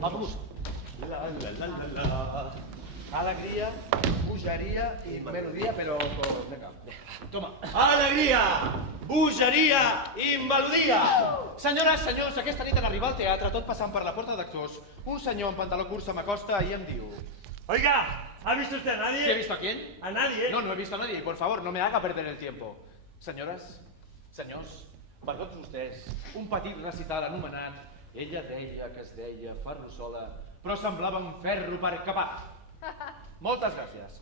Vamos. Alegría, bogeria y melodía, pero con... Venga, toma. Alegria, bogeria i melodia! Senyores, senyors, aquesta nit en arribar al teatre, tot passant per la porta d'actors, un senyor amb pantaló curt se m'acosta i em diu... Oiga, ¿ha visto usted a nadie? ¿Sí he visto a quién? A nadie. No, no he visto a nadie. Por favor, no me haga perder el tiempo. Senyores, senyors, per tots vostès, un petit recital anomenat Ella deia que es deia Ferrusola, però semblava un ferro per capar. Moltes gràcies.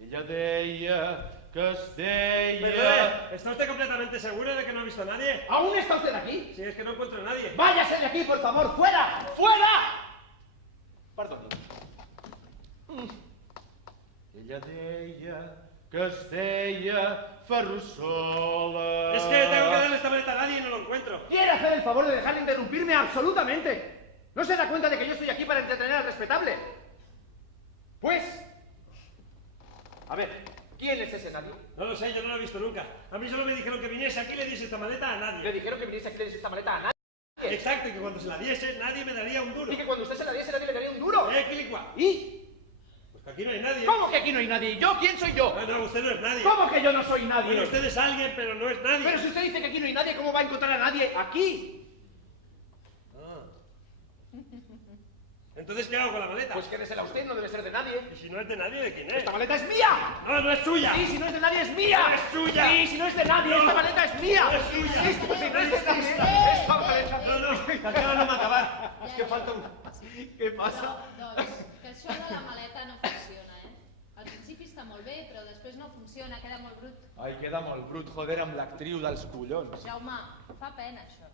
Ella deia que es deia... Perdone, ¿está usted completamente seguro de que no ha visto a nadie? ¿Aún está usted aquí? Sí, es que no encuentro a nadie. ¡Váyase de aquí, por favor! ¡Fuera! ¡Fuera! Perdoni. Ella deia que es deia Ferrusola. Es que tengo que darle esta maleta a nadie y no lo encuentro. ¿Quiere hacer el favor de dejar de interrumpirme? ¡Absolutamente! ¿No se da cuenta de que yo estoy aquí para entretener al respetable? Pues... A ver, ¿quién es ese nadie? No lo sé, yo no lo he visto nunca. A mí solo me dijeron que viniese aquí y le diese esta maleta a Le nadie. dijeron que viniese aquí y le diese esta maleta a nadie. Exacto, y que cuando se la diese nadie me daría un duro. Y que cuando usted se la diese nadie le daría un duro. Quilicua. ¿Y? Pues que aquí no hay nadie. ¿Cómo que aquí no hay nadie? ¿Yo? ¿Quién soy yo? No, no, usted no es nadie. ¿Cómo que yo no soy nadie? Bueno, usted es alguien, pero no es nadie. Pero si usted dice que aquí no hay nadie, ¿cómo va a encontrar a nadie aquí? Entonces, ¿qué hago con la maleta? Pues quédesela usted, no debe ser de nadie. ¿Y si no es de nadie, de quién es? ¡Esta maleta es mía! No, no es suya. Sí, si no es de nadie, es mía. No es suya. Sí, si no es de nadie, No. esta maleta es mía. No es suya. Sí, si no es de nadie, esta maleta... No, no, que encara no m'ha acabat. És que falta un... Què passa? Doncs que això de la maleta no funciona, eh? Al principi està molt bé, però després no funciona, queda molt brut. Ai, queda molt brut, joder, amb l'actriu dels collons. Jaume, fa pena això.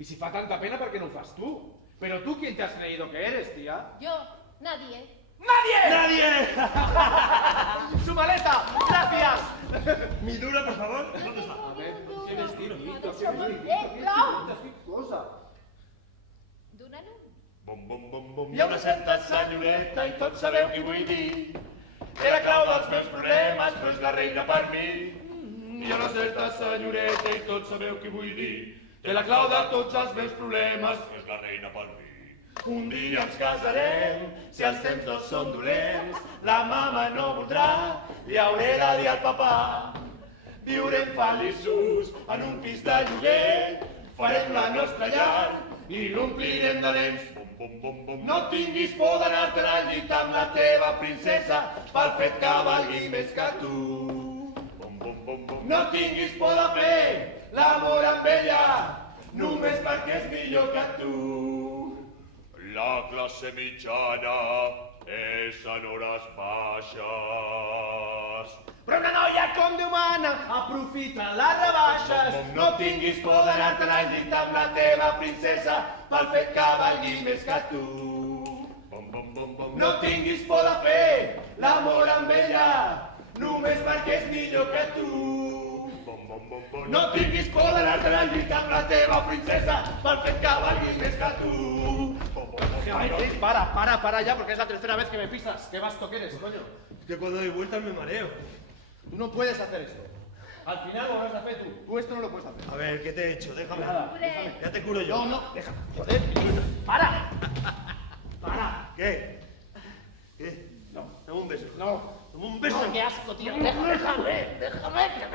I si fa tanta pena, per què no ho fas tu? Pero tú, ¿quién te has creído que eres, tía? Jo, nadie. ¡Nadie! ¡Nadie! ¡Su maleta! ¡Gracias! Mi duro, por favor. ¿Dónde está? A ver, qué vestidito, Deixa molt bé, prou! qué cosa. Dóna-lo. Bom, bom, bom, bom. Hi ha una certa senyoreta i tots sabeu qui vull dir. Té la clau dels meus problemes, però és la reina per mi. Hi ha una certa senyoreta i tots sabeu qui vull dir. Té la clau de tots els meus problemes, però és la reina per mi. Un dia ens casarem, si els temps no són dolents, la mama no voldrà i hauré de dir al papà. Viurem feliços en un pis de lloguer, farem la nostra llar i l'omplirem de dents. No tinguis por d'anar-te'n al llit amb la teva princesa pel fet que valgui més que tu. No tinguis por de fer l'amor amb ella només perquè és millor que tu. La classe mitjana és en hores baixes. Però una noia com Déu mana aprofita les rebaixes. No tinguis por d'anar-te'n al llit amb la teva princesa pel fet que valgui més que tu. No tinguis por de fer l'amor amb ella només perquè és millor que tu. No tinguis por d'anar-te'n al llit amb la teva princesa pel fet que valgui més que tu. Para ya, porque es la tercera vez que me pisas. Qué vasto que eres, coño. Es que cuando doy vueltas me mareo. Tú no puedes hacer esto. Al final lo vas a hacer tú. Tú esto no lo puedes hacer. A ver, ¿qué te he hecho? Déjame. Nada. Hombre, Ya te curo yo. No, déjame. Joder, para. Para. ¿Qué? ¿Qué? No. Dame un beso. No. Dame un beso. No, qué asco, tío. Déjame, que me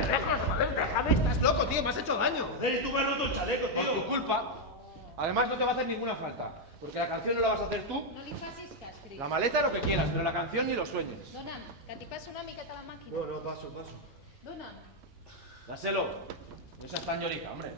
dejas, joder, déjame. Estás loco, tío, me has hecho daño. Joder, y tú me has roto el chaleco, Por tu tío. culpa. Además, no te va a hacer ninguna falta. Porque la canción no la vas a hacer tú. no li facis cas, Cris. La maleta lo que quieras, pero la canción ni lo sueñes. Dona'm, que t'hi passo una miqueta la màquina. No, no, paso, paso. Dona'm. Dáselo. No seas tan llorica, hombre.